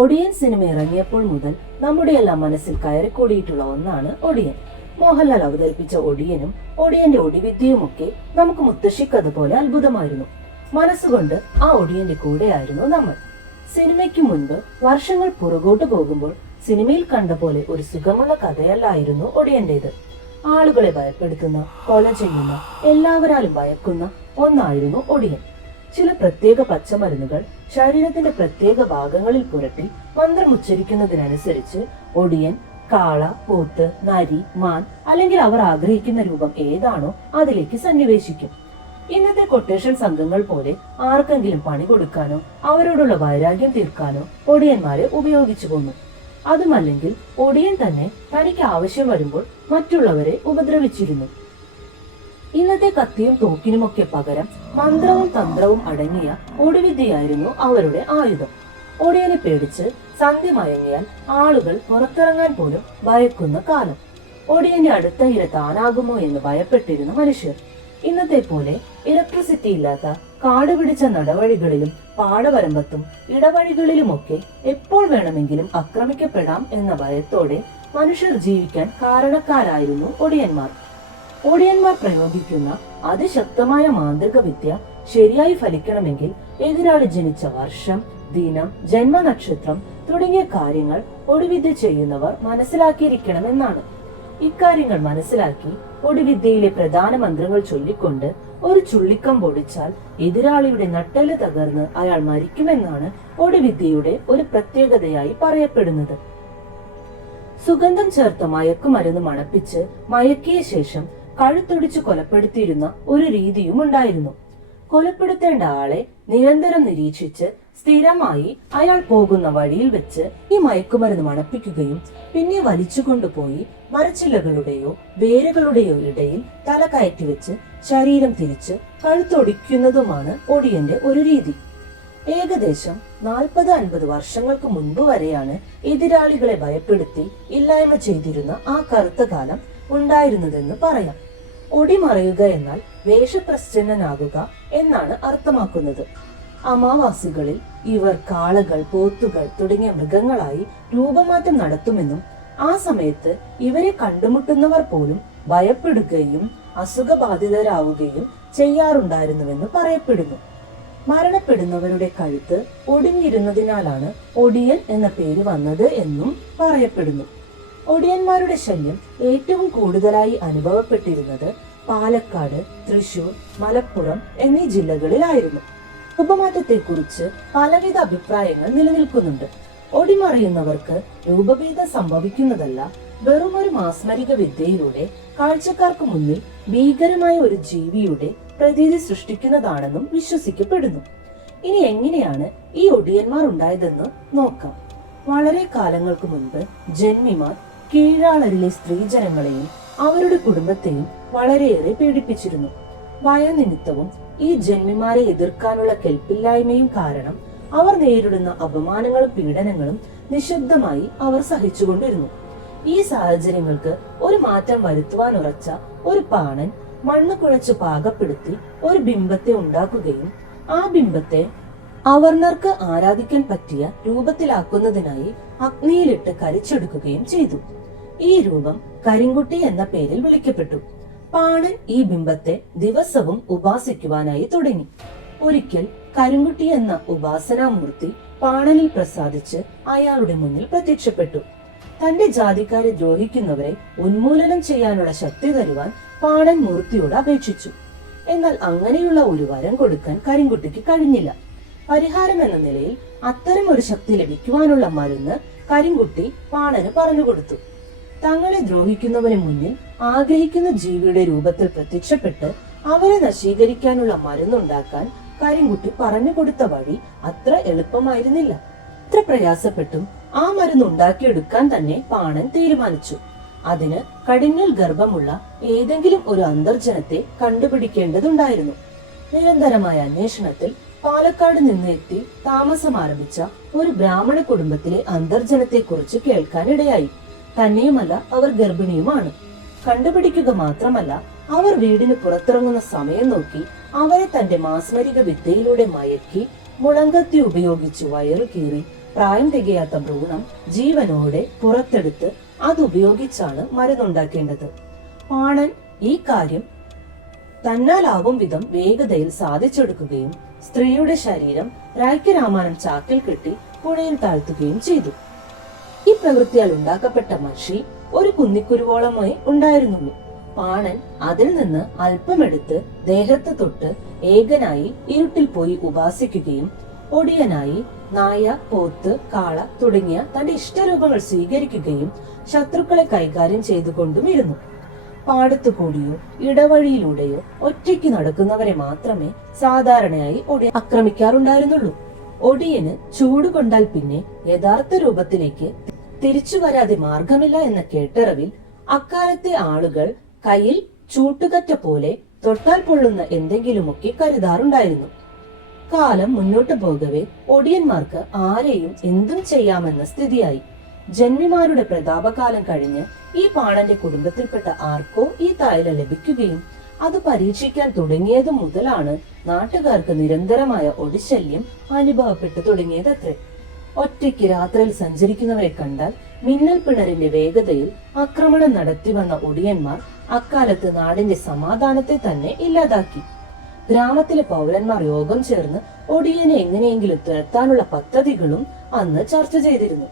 ഒടിയൻ cinema ഇറങ്ങിയപ്പോൾ മുതൽ നമ്മുടെയെല്ലാം മനസ്സിൽ കയറിക്കൂടിയിട്ടുള്ള ഒന്നാണ് ഒടിയൻ. മോഹൻലാൽ അവതരിപ്പിച്ച ഒടിയനും ഒടിയന്റെ ഒടിവിദ്യയുമൊക്കെ നമുക്ക് മുത്തശ്ശിക്കഥ പോലെ അത്ഭുതമായിരുന്നു. മനസ്സുകൊണ്ട് ആ ഒടിയന്റെ കൂടെയായിരുന്നു നമ്മൾ. സിനിമയ്ക്ക് മുൻപ് വർഷങ്ങൾ പുറകോട്ട് പോകുമ്പോൾ സിനിമയിൽ കണ്ട പോലെ ഒരു സുഖമുള്ള കഥയല്ലായിരുന്നു ഒടിയന്റേത്. ആളുകളെ ഭയപ്പെടുത്തുന്ന, കൊല ചെയ്യുന്ന, എല്ലാവരാലും ഭയക്കുന്ന ഒന്നായിരുന്നു ഒടിയൻ. ചില പ്രത്യേക പച്ചമരുന്നുകൾ ശരീരത്തിന്റെ പ്രത്യേക ഭാഗങ്ങളിൽ പുരട്ടി മന്ത്രം ഉച്ചരിക്കുന്നതിനനുസരിച്ച് ഒടിയൻ കാള, പോത്ത്, നരി, മാൻ അല്ലെങ്കിൽ അവർ ആഗ്രഹിക്കുന്ന രൂപം ഏതാണോ അതിലേക്ക് സന്നിവേശിക്കും. ഇന്നത്തെ കൊട്ടേഷൻ സംഘങ്ങൾ പോലെ ആർക്കെങ്കിലും പണി കൊടുക്കാനോ അവരോടുള്ള വൈരാഗ്യം തീർക്കാനോ ഒടിയന്മാരെ ഉപയോഗിച്ചു പോന്നു. അതുമല്ലെങ്കിൽ ഒടിയൻ തന്നെ തനിക്ക് ആവശ്യം വരുമ്പോൾ മറ്റുള്ളവരെ ഉപദ്രവിച്ചിരുന്നു. ഇന്നത്തെ കത്തിയും തോക്കിനുമൊക്കെ പകരം മന്ത്രവും തന്ത്രവും അടങ്ങിയ ഒടിവിദ്യയായിരുന്നു അവരുടെ ആയുധം. ഒടിയനെ പേടിച്ച് സന്ധ്യ മയങ്ങിയാൽ ആളുകൾ പുറത്തിറങ്ങാൻ പോലും ഭയക്കുന്ന കാലം. ഒടിയന്റെ അടുത്ത ഇര താനാകുമോ എന്ന് ഭയപ്പെട്ടിരുന്ന മനുഷ്യർ. ഇന്നത്തെ പോലെ ഇലക്ട്രിസിറ്റി ഇല്ലാത്ത കാടുപിടിച്ച നടവഴികളിലും പാടവരമ്പത്തും ഇടവഴികളിലുമൊക്കെ എപ്പോൾ വേണമെങ്കിലും ആക്രമിക്കപ്പെടാം എന്ന ഭയത്തോടെ മനുഷ്യർ ജീവിക്കാൻ കാരണക്കാരായിരുന്നു ഒടിയന്മാർ. ഒടിയന്മാർ പ്രയോഗിക്കുന്ന അതിശക്തമായ മാന്ത്രിക വിദ്യ ശരിയായി ഫലിക്കണമെങ്കിൽ എതിരാളി ജനിച്ച വർഷം, ദിനം, ജന്മനക്ഷത്രം തുടങ്ങിയ കാര്യങ്ങൾ ഒടിവിദ്യ ചെയ്യുന്നവർ മനസ്സിലാക്കിയിരിക്കണമെന്നാണ്. ഇക്കാര്യങ്ങൾ മനസ്സിലാക്കി ഒടിവിദ്യയിലെ പ്രധാന മന്ത്രങ്ങൾ ചൊല്ലിക്കൊണ്ട് ഒരു ചുള്ളിക്കം പൊടിച്ചാൽ എതിരാളിയുടെ നട്ടെല്ല് തകർന്ന് അയാൾ മരിക്കുമെന്നാണ് ഒടിവിദ്യയുടെ ഒരു പ്രത്യേകതയായി പറയപ്പെടുന്നത്. സുഗന്ധം ചേർത്ത മയക്കുമരുന്ന് മണപ്പിച്ച് മയക്കിയ ശേഷം കഴുത്തൊടിച്ച് കൊലപ്പെടുത്തിയിരുന്ന ഒരു രീതിയും ഉണ്ടായിരുന്നു. കൊലപ്പെടുത്തേണ്ട ആളെ നിരന്തരം നിരീക്ഷിച്ച് സ്ഥിരമായി അയാൾ പോകുന്ന വഴിയിൽ വെച്ച് ഈ മയക്കുമരുന്ന് മണപ്പിക്കുകയും പിന്നെ വലിച്ചുകൊണ്ടുപോയി മരച്ചില്ലകളുടെയോ വേരുകളുടെയോ ഇടയിൽ തല കയറ്റി വെച്ച് ശരീരം തിരിച്ച് കഴുത്തൊടിക്കുന്നതുമാണ് ഒടിയന്റെ ഒരു രീതി. ഏകദേശം 40-50 വർഷങ്ങൾക്ക് മുൻപ് വരെയാണ് എതിരാളികളെ ഭയപ്പെടുത്തി ഇല്ലായ്മ ചെയ്തിരുന്ന ആ കറുത്ത കാലം ഉണ്ടായിരുന്നതെന്ന് പറയാം. ഒടിമറയുക എന്നാൽ വേഷപ്രച്ഛന്നനാകുക എന്നാണ് അർത്ഥമാക്കുന്നത്. അമാവാസികളിൽ ഇവർ കാളകൾ, പോത്തുകൾ തുടങ്ങിയ മൃഗങ്ങളായി രൂപമാറ്റം നടത്തുമെന്നും ആ സമയത്ത് ഇവരെ കണ്ടുമുട്ടുന്നവർ പോലും ഭയപ്പെടുകയും അസുഖബാധിതരാവുകയും ചെയ്യാറുണ്ടായിരുന്നുവെന്ന് പറയപ്പെടുന്നു. മരണപ്പെടുന്നവരുടെ കഴുത്ത് ഒടിഞ്ഞിരുന്നതിനാലാണ് ഒടിയൻ എന്ന പേര് വന്നത് എന്നും പറയപ്പെടുന്നു. ഒടിയന്മാരുടെ ശല്യം ഏറ്റവും കൂടുതലായി അനുഭവപ്പെട്ടിരുന്നത് പാലക്കാട്, തൃശൂർ, മലപ്പുറം എന്നീ ജില്ലകളിലായിരുന്നു. രൂപമാറ്റത്തെക്കുറിച്ച് പലവിധ അഭിപ്രായങ്ങൾ നിലനിൽക്കുന്നുണ്ട്. ഒടിമറയുന്നവർക്ക് രൂപഭേദം സംഭവിക്കുന്നതല്ല, വെറുമൊരു മാസ്മരിക വിദ്യയിലൂടെ കാഴ്ചക്കാർക്ക് മുന്നിൽ ഭീകരമായ ഒരു ജീവിയുടെ പ്രതീതി സൃഷ്ടിക്കുന്നതാണെന്നും വിശ്വസിക്കപ്പെടുന്നു. ഇനി എങ്ങനെയാണ് ഈ ഒടിയന്മാർ ഉണ്ടായതെന്ന് നോക്കാം. വളരെ കാലങ്ങൾക്ക് മുൻപ് ജന്മിമാർ കീഴാളരിലെ സ്ത്രീജനങ്ങളെയും അവരുടെ കുടുംബത്തെയും വളരെയേറെ പീഡിപ്പിച്ചിരുന്നു. ഭയനിമിത്തവും ഈ ജന്മിമാരെ എതിർക്കാനുള്ള കെൽപ്പില്ലായ്മയും കാരണം അവർ നേരിടുന്ന അപമാനങ്ങളും പീഡനങ്ങളും നിശബ്ദമായി അവർ സഹിച്ചുകൊണ്ടിരുന്നു. ഈ സാഹചര്യങ്ങൾക്ക് ഒരു മാറ്റം വരുത്തുവാൻ ഉറച്ച ഒരു പാണൻ മണ്ണ് കുഴച്ച് പാകപ്പെടുത്തി ഒരു ബിംബത്തെ ഉണ്ടാക്കുകയും ആ ബിംബത്തെ അവർണർക്ക് ആരാധിക്കാൻ പറ്റിയ രൂപത്തിലാക്കുന്നതിനായി അഗ്നിയിലിട്ട് കരിച്ചെടുക്കുകയും ചെയ്തു. ഈ രൂപം കരിങ്കുട്ടി എന്ന പേരിൽ വിളിക്കപ്പെട്ടു. പാണൻ ഈ ബിംബത്തെ ദിവസവും ഉപാസിക്കുവാനായി തുടങ്ങി. ഒരിക്കൽ കരിങ്കുട്ടി എന്ന ഉപാസനാമൂർത്തി പാണനിൽ പ്രസാദിച്ച് അയാളുടെ മുന്നിൽ പ്രത്യക്ഷപ്പെട്ടു. തന്റെ ജാതിക്കാരെ ദ്രോഹിക്കുന്നവരെ ഉന്മൂലനം ചെയ്യാനുള്ള ശക്തി തരുവാൻ പാണൻ മൂർത്തിയോട് അപേക്ഷിച്ചു. എന്നാൽ അങ്ങനെയുള്ള ഒരു വരം കൊടുക്കാൻ കരിങ്കുട്ടിക്ക് കഴിഞ്ഞില്ല. പരിഹാരം എന്ന നിലയിൽ അത്തരം ഒരു ശക്തി ലഭിക്കുവാനുള്ള മരുന്ന് കരിങ്കുട്ടി പാണന് പറഞ്ഞുകൊടുത്തു. തങ്ങളെ ദ്രോഹിക്കുന്നവന് മുന്നിൽ ആഗ്രഹിക്കുന്ന ജീവിയുടെ രൂപത്തിൽ പ്രത്യക്ഷപ്പെട്ട് അവരെ നശീകരിക്കാനുള്ള മരുന്നുണ്ടാക്കാൻ കരിങ്കുട്ടി പറഞ്ഞു കൊടുത്ത വഴി അത്ര എളുപ്പമായിരുന്നില്ല. അത്ര പ്രയാസപ്പെട്ടും ആ മരുന്ന് ഉണ്ടാക്കിയെടുക്കാൻ തന്നെ പാണൻ തീരുമാനിച്ചു. അതിന് കടിഞ്ഞൂൽ ഗർഭമുള്ള ഏതെങ്കിലും ഒരു അന്തർജനത്തെ കണ്ടുപിടിക്കേണ്ടതുണ്ടായിരുന്നു. നിരന്തരമായ അന്വേഷണത്തിൽ പാലക്കാട് നിന്ന് എത്തി താമസം ആരംഭിച്ച ഒരു ബ്രാഹ്മണ കുടുംബത്തിലെ അന്തർജനത്തെ കുറിച്ച് കേൾക്കാനിടയായി. തന്നെയുമല്ല, അവർ ഗർഭിണിയുമാണ്. കണ്ടുപിടിക്കുക മാത്രമല്ല, അവർ വീടിന് പുറത്തിറങ്ങുന്ന സമയം നോക്കി അവരെ തന്റെ മാസ്മരിക വിദ്യയിലൂടെ മയക്കി മുളങ്കത്തി ഉപയോഗിച്ച് വയറു കീറി പ്രായം തികയാത്ത ഭ്രൂണം ജീവനോടെ പുറത്തെടുത്ത് അതുപയോഗിച്ചാണ് മരുന്നുണ്ടാക്കേണ്ടത്. പാണൻ ഈ കാര്യം തന്നാലാവും വിധം വേഗതയിൽ സാധിച്ചെടുക്കുകയും സ്ത്രീയുടെ ശരീരം രായ്ക്കരാമാനം ചാക്കിൽ കെട്ടി പുഴയിൽ താഴ്ത്തുകയും ചെയ്തു. ഈ പ്രവൃത്തിയാൽ ഉണ്ടാക്കപ്പെട്ട മഷി ഒരു കുന്നിക്കുരുവോളമായി ഉണ്ടായിരുന്നുള്ളൂ. പാണൻ അതിൽ നിന്ന് അല്പമെടുത്ത് ദേഹത്ത് തൊട്ട് ഏകനായി ഇരുട്ടിൽ പോയി ഉപാസിക്കുകയും ഒടിയനായി നായ, പോത്ത്, കാള തുടങ്ങിയ തന്റെ ഇഷ്ടരൂപങ്ങൾ സ്വീകരിക്കുകയും ശത്രുക്കളെ കൈകാര്യം ചെയ്തുകൊണ്ടുമിരുന്നു. പാടത്തു കൂടിയോ ഇടവഴിയിലൂടെയോ ഒറ്റയ്ക്ക് നടക്കുന്നവരെ മാത്രമേ സാധാരണയായി ഒടിയൻ ആക്രമിക്കാറുണ്ടായിരുന്നുള്ളൂ. ഒടിയന് ചൂടുകൊണ്ടാൽ പിന്നെ യഥാർത്ഥ രൂപത്തിലേക്ക് തിരിച്ചു വരാതെ മാർഗമില്ല എന്ന കേട്ടറിവിൽ അക്കാലത്തെ ആളുകൾ കയ്യിൽ ചൂട്ടുകറ്റ പോലെ തൊട്ടാൽ പൊള്ളുന്ന എന്തെങ്കിലുമൊക്കെ കരുതാറുണ്ടായിരുന്നു. കാലം മുന്നോട്ടു പോകവേ ഒടിയന്മാർക്ക് ആരെയും എന്തും ചെയ്യാമെന്ന സ്ഥിതിയായി. ജന്മിമാരുടെ പ്രതാപകാലം കഴിഞ്ഞ് ഈ പാണന്റെ കുടുംബത്തിൽപ്പെട്ട ആർക്കോ ഈ തായ്ലം ലഭിക്കുകയും അത് പരീക്ഷിക്കാൻ തുടങ്ങിയതു മുതലാണ് നാട്ടുകാർക്ക് നിരന്തരമായ ഒടിശല്യം അനുഭവപ്പെട്ടു തുടങ്ങിയതത്രേ. ഒറ്റയ്ക്ക് രാത്രിയിൽ സഞ്ചരിക്കുന്നവരെ കണ്ടാൽ മിന്നൽ പിണറിന്റെ വേഗതയിൽ ആക്രമണം നടത്തി വന്ന ഒടിയന്മാർ അക്കാലത്ത് നാടിന്റെ സമാധാനത്തെ തന്നെ ഇല്ലാതാക്കി. ഗ്രാമത്തിലെ പൗരന്മാർ യോഗം ചേർന്ന് ഒടിയനെ എങ്ങനെയെങ്കിലും തുരത്താനുള്ള പദ്ധതികളും അന്ന് ചർച്ച ചെയ്തിരുന്നു.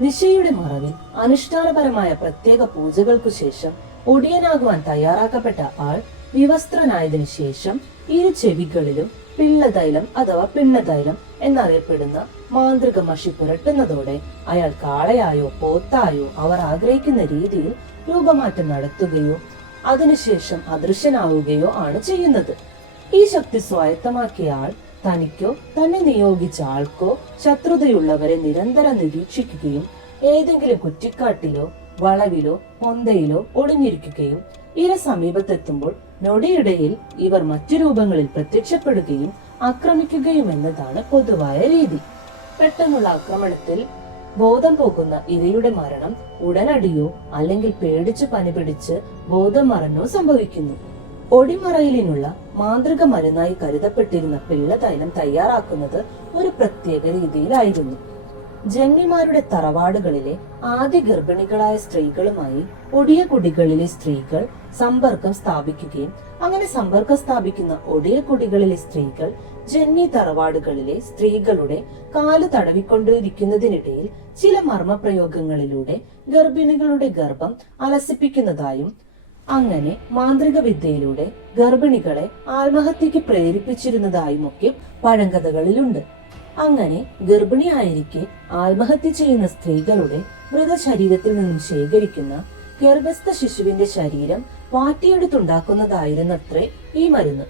നിശയുടെ മറവിൽ അനുഷ്ഠാനപരമായ പ്രത്യേക പൂജകൾക്കു ശേഷം ഒടിയനാകുവാൻ തയ്യാറാക്കപ്പെട്ട ആൾ വിവസ്ത്രനായതിനു ശേഷം ഇരു ചെവികളിലും പിള്ളതൈലം അഥവാ പിണ്ണതൈലം എന്നറിയപ്പെടുന്ന മാന്ത്രിക മഷി പുരട്ടുന്നതോടെ അയാൾ കാളയായോ പോത്തായോ അവർ ആഗ്രഹിക്കുന്ന രീതിയിൽ രൂപമാറ്റം നടത്തുകയോ അതിനുശേഷം അദൃശ്യനാവുകയോ ആണ് ചെയ്യുന്നത്. ഈ ശക്തി സ്വായത്തമാക്കിയ ആൾ തനിക്കോ തന്നെ നിയോഗിച്ച ആൾക്കോ ശത്രുതയുള്ളവരെ നിരന്തരം നിരീക്ഷിക്കുകയും ഏതെങ്കിലും കുറ്റിക്കാട്ടിലോ വളവിലോ പൊന്തയിലോ ഒളിഞ്ഞിരിക്കുകയും ഇര സമീപത്തെത്തുമ്പോൾ നൊടിയിടയിൽ ഇവർ മറ്റു രൂപങ്ങളിൽ പ്രത്യക്ഷപ്പെടുകയും ആക്രമിക്കുകയും എന്നതാണ് പൊതുവായ രീതി. പെട്ടെന്നുള്ള ആക്രമണത്തിൽ ബോധം പോകുന്ന ഇരയുടെ മരണം ഉടനടിയോ അല്ലെങ്കിൽ പേടിച്ചു പനി പിടിച്ച് ബോധം മറന്നോ സംഭവിക്കുന്നു. ഒടിമറയിലിനുള്ള മാന്ത്രിക മരുന്നായി കരുതപ്പെട്ടിരുന്ന പിള്ളതൈലം തയ്യാറാക്കുന്നത് ഒരു പ്രത്യേക രീതിയിലായിരുന്നു. ജന്മിമാരുടെ തറവാടുകളിലെ ആദ്യ ഗർഭിണികളായ സ്ത്രീകളുമായി ഒടിയ കുടികളിലെ സ്ത്രീകൾ സമ്പർക്കം സ്ഥാപിക്കുകയും അങ്ങനെ സമ്പർക്കം സ്ഥാപിക്കുന്ന ഒടിയ കുടികളിലെ സ്ത്രീകൾ ജന്മി തറവാടുകളിലെ സ്ത്രീകളുടെ കാല് തടവിക്കൊണ്ടിരിക്കുന്നതിനിടയിൽ ചില മർമ്മപ്രയോഗങ്ങളിലൂടെ ഗർഭിണികളുടെ ഗർഭം അലസിപ്പിക്കുന്നതായും അങ്ങനെ മാന്ത്രിക വിദ്യയിലൂടെ ഗർഭിണികളെ ആത്മഹത്യക്ക് പ്രേരിപ്പിച്ചിരുന്നതായുമൊക്കെ പഴങ്കഥകളിലുണ്ട്. അങ്ങനെ ഗർഭിണിയായിരിക്കെ ആത്മഹത്യ ചെയ്യുന്ന സ്ത്രീകളുടെ മൃതശരീരത്തിൽ നിന്നും ശേഖരിക്കുന്ന ഗർഭസ്ഥ ശിശുവിന്റെ ശരീരം വാറ്റിയെടുത്തുണ്ടാക്കുന്നതായിരുന്നത്രേ ഈ മരുന്ന്.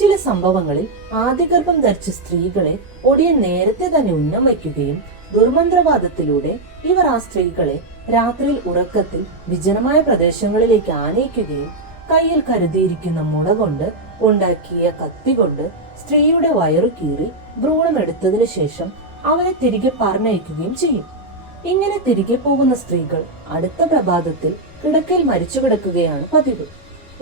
ചില സംഭവങ്ങളിൽ ആദ്യഗർഭം ധരിച്ച സ്ത്രീകളെ ഒടിയൻ നേരത്തെ തന്നെ ഉന്നം വയ്ക്കുകയും ദുർമന്ത്രവാദത്തിലൂടെ ഇവർ ആ സ്ത്രീകളെ രാത്രിയിൽ ഉറക്കത്തിൽ വിജനമായ പ്രദേശങ്ങളിലേക്ക് ആനയിക്കുകയും കയ്യിൽ കരുതിയിരിക്കുന്ന മുള കൊണ്ട് ഉണ്ടാക്കിയ കത്തി കൊണ്ട് സ്ത്രീയുടെ വയറു കീറി ഭ്രൂണം എടുത്തതിനു ശേഷം അവരെ തിരികെ പറഞ്ഞയക്കുകയും ചെയ്യും. ഇങ്ങനെ തിരികെ പോകുന്ന സ്ത്രീകൾ അടുത്ത പ്രഭാതത്തിൽ കിടക്കയിൽ മരിച്ചു കിടക്കുകയാണ് പതിവ്.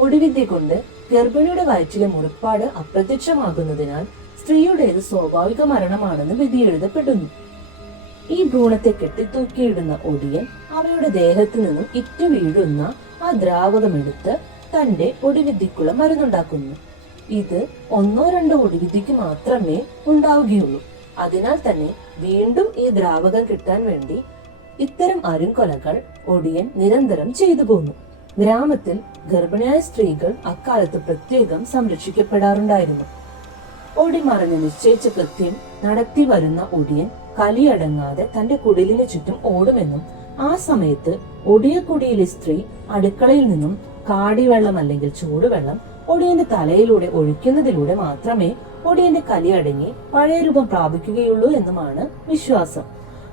ഒടിവിദ്യ കൊണ്ട് ഗർഭിണിയുടെ വയറ്റിലെ മുറിപ്പാട് അപ്രത്യക്ഷമാകുന്നതിനാൽ സ്ത്രീയുടേത് സ്വാഭാവിക മരണമാണെന്ന് വിധി എഴുതപ്പെടുന്നു. ഈ ഭ്രൂണത്തെ കെട്ടിത്തൂക്കിയിടുന്ന ഒടിയൻ അവയുടെ ദേഹത്തു നിന്നും ഇറ്റു വീഴുന്ന ആ ദ്രാവകമെടുത്ത് തന്റെ ഒടിവിദ്യക്കുള്ള മരുന്നുണ്ടാക്കുന്നു. ഇത് ഒന്നോ രണ്ടോ ഒടിവിദ്യക്ക് മാത്രമേ ഉണ്ടാവുകയുള്ളൂ. അതിനാൽ തന്നെ വീണ്ടും ഈ ദ്രാവകം കിട്ടാൻ വേണ്ടി ഇത്തരം അരുംകൊലകൾ ഒടിയൻ നിരന്തരം ചെയ്തു പോന്നു. ഗ്രാമത്തിൽ ഗർഭിണിയായ സ്ത്രീകൾ അക്കാലത്ത് പ്രത്യേകം സംരക്ഷിക്കപ്പെടാറുണ്ടായിരുന്നു. ഓടിമറഞ്ഞ് നിശ്ചയിച്ച കൃത്യം നടത്തി വരുന്ന ഒടിയൻ കലിയടങ്ങാതെ തന്റെ കുടിലിന് ചുറ്റും ഓടുമെന്നും ആ സമയത്ത് ഒടിയക്കുടിയിലെ സ്ത്രീ അടുക്കളയിൽ നിന്നും കാടിവെള്ളം അല്ലെങ്കിൽ ചൂടുവെള്ളം ഒടിയന്റെ തലയിലൂടെ ഒഴിക്കുന്നതിലൂടെ മാത്രമേ ഒടിയന്റെ കലിയടങ്ങി പഴയ രൂപം പ്രാപിക്കുകയുള്ളൂ എന്നുമാണ് വിശ്വാസം.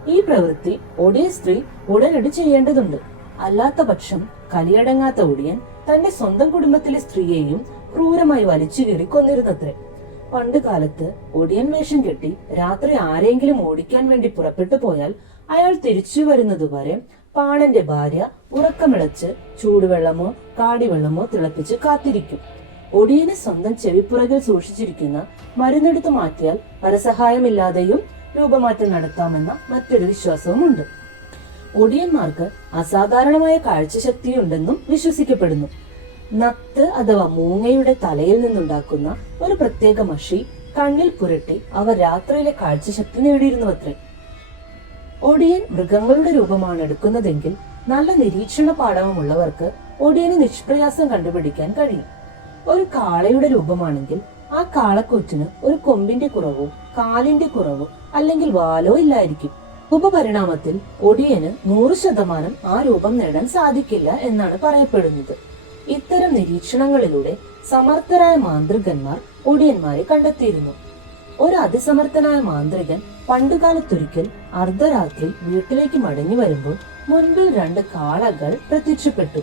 ഈ പ്രവൃത്തി ഒടിയ സ്ത്രീ ഉടനടി ചെയ്യേണ്ടതുണ്ട്. അല്ലാത്ത പക്ഷം കലിയടങ്ങാത്ത ഒടിയൻ തന്റെ സ്വന്തം കുടുംബത്തിലെ സ്ത്രീയെയും ക്രൂരമായി വലിച്ചു കീറി കൊന്നിരുന്നത്രേ. പണ്ട് കാലത്ത് ഒടിയൻ വേഷം കെട്ടി രാത്രി ആരെങ്കിലും ഓടിക്കാൻ വേണ്ടി പുറപ്പെട്ടു പോയാൽ അയാൾ തിരിച്ചു വരുന്നതുവരെ പാണന്റെ ഭാര്യ ഉറക്കമിളച്ച് ചൂടുവെള്ളമോ കാടിവെള്ളമോ തിളപ്പിച്ച് കാത്തിരിക്കും. ഒടിയനെ സ്വന്തം ചെവിപ്പുറകിൽ സൂക്ഷിച്ചിരിക്കുന്ന മരുന്നെടുത്ത് മാറ്റിയാൽ പരസഹായമില്ലാതെയും രൂപമാറ്റം നടത്താമെന്ന മറ്റൊരു വിശ്വാസവുമുണ്ട്. ഒടിയന്മാർക്ക് അസാധാരണമായ കാഴ്ചശക്തിയുണ്ടെന്നും വിശ്വസിക്കപ്പെടുന്നു. നത്ത് അഥവാ മൂങ്ങയുടെ തലയിൽ നിന്നുണ്ടാക്കുന്ന ഒരു പ്രത്യേക മഷി കണ്ണിൽ പുരട്ടി അവർ രാത്രിയിലെ കാഴ്ചശക്തി നേടിയിരുന്നുവത്രേ. ഒടിയൻ മൃഗങ്ങളുടെ രൂപമാണ് എടുക്കുന്നതെങ്കിൽ നല്ല നിരീക്ഷണ പാടവമുള്ളവർക്ക് ഒടിയനെ നിഷ്പ്രയാസം കണ്ടുപിടിക്കാൻ കഴിയും. ഒരു കാളയുടെ രൂപമാണെങ്കിൽ ആ കാളക്കൂറ്റിന് ഒരു കൊമ്പിന്റെ കുറവോ കാലിന്റെ കുറവോ അല്ലെങ്കിൽ വാലോ ഇല്ലായിരിക്കും. ഉപപരിണാമത്തിൽ ഒടിയന് 100% ആ രൂപം നേടാൻ സാധിക്കില്ല എന്നാണ് പറയപ്പെടുന്നത്. ഇത്തരം നിരീക്ഷണങ്ങളിലൂടെ സമർത്ഥരായ മാന്ത്രികന്മാർ ഒടിയന്മാരെ കണ്ടെത്തിയിരുന്നു. ഒരു അതിസമർത്ഥനായ മാന്ത്രികൻ പണ്ടുകാലത്തൊരിക്കൽ അർദ്ധരാത്രി വീട്ടിലേക്ക് മടങ്ങി വരുമ്പോൾ മുൻപിൽ 2 കാളകൾ പ്രത്യക്ഷപ്പെട്ടു.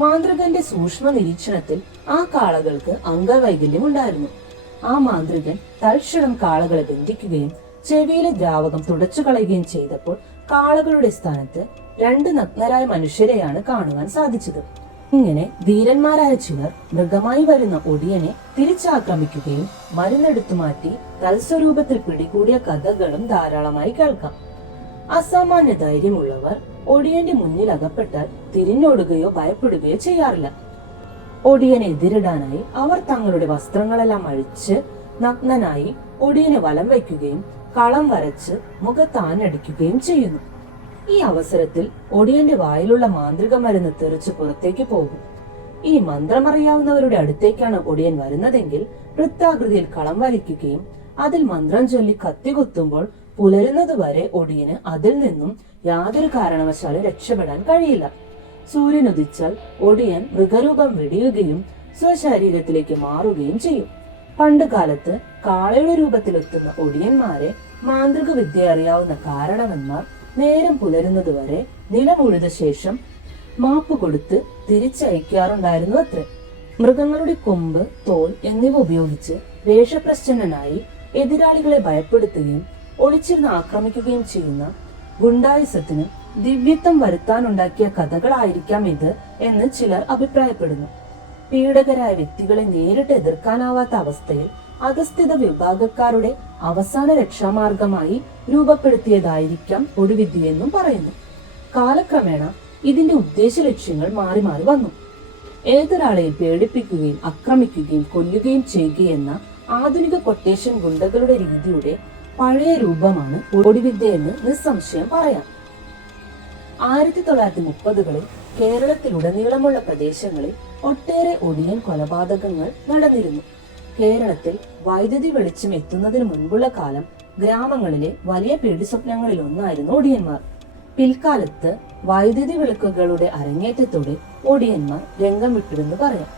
മാന്ത്രികന്റെ സൂക്ഷ്മ നിരീക്ഷണത്തിൽ ആ കാളകൾക്ക് അംഗവൈകല്യം ഉണ്ടായിരുന്നു. ആ മാന്ത്രികൻ തൽക്ഷണം കാളകളെ ബന്ധിക്കുകയും ചെവിയിലെ ദ്രാവകം തുടച്ചു കളയുകയും ചെയ്തപ്പോൾ കാളകളുടെ സ്ഥാനത്ത് 2 നഗ്നരായ മനുഷ്യരെയാണ് കാണുവാൻ സാധിച്ചത്. ഇങ്ങനെ ധീരന്മാരായ ചിലർ മൃഗമായി വരുന്ന ഒടിയനെ തിരിച്ചാക്രമിക്കുകയും മരുന്നെടുത്തു മാറ്റി തൽസ്വരൂപത്തിൽ പിടികൂടിയ കഥകളും ധാരാളമായി കേൾക്കാം. അസാമാന്യ ധൈര്യമുള്ളവർ ഒടിയന്റെ മുന്നിൽ അകപ്പെട്ടാൽ തിരിഞ്ഞോടുകയോ ഭയപ്പെടുകയോ ചെയ്യാറില്ല. ഒടിയനെ എതിരിടാനായി അവർ തങ്ങളുടെ വസ്ത്രങ്ങളെല്ലാം അഴിച്ച് നഗ്നനായി ഒടിയനെ വലം വയ്ക്കുകയും കളം വരച്ച് മുഖത്താനടിക്കുകയും ചെയ്യുന്നു. ഈ അവസരത്തിൽ ഒടിയന്റെ വായിലുള്ള മാന്ത്രിക മരുന്ന് തെറിച്ച് പുറത്തേക്ക് പോകും. ഈ മന്ത്രമറിയാവുന്നവരുടെ അടുത്തേക്കാണ് ഒടിയൻ വരുന്നതെങ്കിൽ വൃത്താകൃതിയിൽ കളം വരയ്ക്കുകയും അതിൽ മന്ത്രം ചൊല്ലി കത്തികുത്തുമ്പോൾ പുലരുന്നതുവരെ ഒടിയന് അതിൽ നിന്നും യാതൊരു കാരണവശാലും രക്ഷപ്പെടാൻ കഴിയില്ല. സൂര്യൻ ഉദിച്ചാൽ ഒടിയൻ മൃഗരൂപം വെടിയുകയും സ്വശരീരത്തിലേക്ക് മാറുകയും ചെയ്യും. പണ്ട് കാലത്ത് കാളയുടെ രൂപത്തിലെത്തുന്ന ഒടിയന്മാരെ മാന്ത്രിക വിദ്യ അറിയാവുന്ന കാരണവന്മാർ നേരം പുലരുന്നതുവരെ നിലമുഴുത ശേഷം മാപ്പ് കൊടുത്ത് തിരിച്ചയക്കാറുണ്ടായിരുന്നു അത്രേ. മൃഗങ്ങളുടെ കൊമ്പ്, തോൽ എന്നിവ ഉപയോഗിച്ച് വേഷപ്രച്ഛന്നനായി എതിരാളികളെ ഭയപ്പെടുത്തുകയും ഒളിച്ചിരുന്ന് ആക്രമിക്കുകയും ചെയ്യുന്ന ഗുണ്ടായുസത്തിന് ദിവ്യത്വം വരുത്താനുണ്ടാക്കിയ കഥകളായിരിക്കാം ഇത് എന്ന് ചിലർ അഭിപ്രായപ്പെടുന്നു. പീഡകരായ വ്യക്തികളെ നേരിട്ട് എതിർക്കാനാവാത്ത അവസ്ഥയിൽ അധസ്ഥിത വിഭാഗക്കാരുടെ അവസാന രക്ഷാമാർഗമായി രൂപപ്പെടുത്തിയതായിരിക്കാം ഒടിവിദ്യയെന്നും പറയുന്നു. കാലക്രമേണ ഇതിന്റെ ഉദ്ദേശ ലക്ഷ്യങ്ങൾ മാറി മാറി വന്നു. ഏതൊരാളെയും പേടിപ്പിക്കുകയും ആക്രമിക്കുകയും കൊല്ലുകയും ചെയ്യുകയെന്ന ആധുനിക കൊട്ടേഷൻ ഗുണ്ടകളുടെ രീതിയുടെ പഴയ രൂപമാണ് ഒടിവിദ്യ എന്ന് നിസ്സംശയം പറയാം. 1930കളിൽ കേരളത്തിലുടനീളമുള്ള പ്രദേശങ്ങളിൽ ഒട്ടേറെ ഒടിയൻ കൊലപാതകങ്ങൾ നടന്നിരുന്നു. കേരളത്തിൽ വൈദ്യുതി വെളിച്ചം എത്തുന്നതിന് മുൻപുള്ള കാലം ഗ്രാമങ്ങളിലെ വലിയ പേടിസ്വപ്നങ്ങളിൽ ഒന്നായിരുന്നു ഒടിയന്മാർ. പിൽക്കാലത്ത് വൈദ്യുതി വിളക്കുകളുടെ അരങ്ങേറ്റത്തോടെ ഒടിയന്മാർ രംഗം വിട്ടിരുന്നു പറയാം.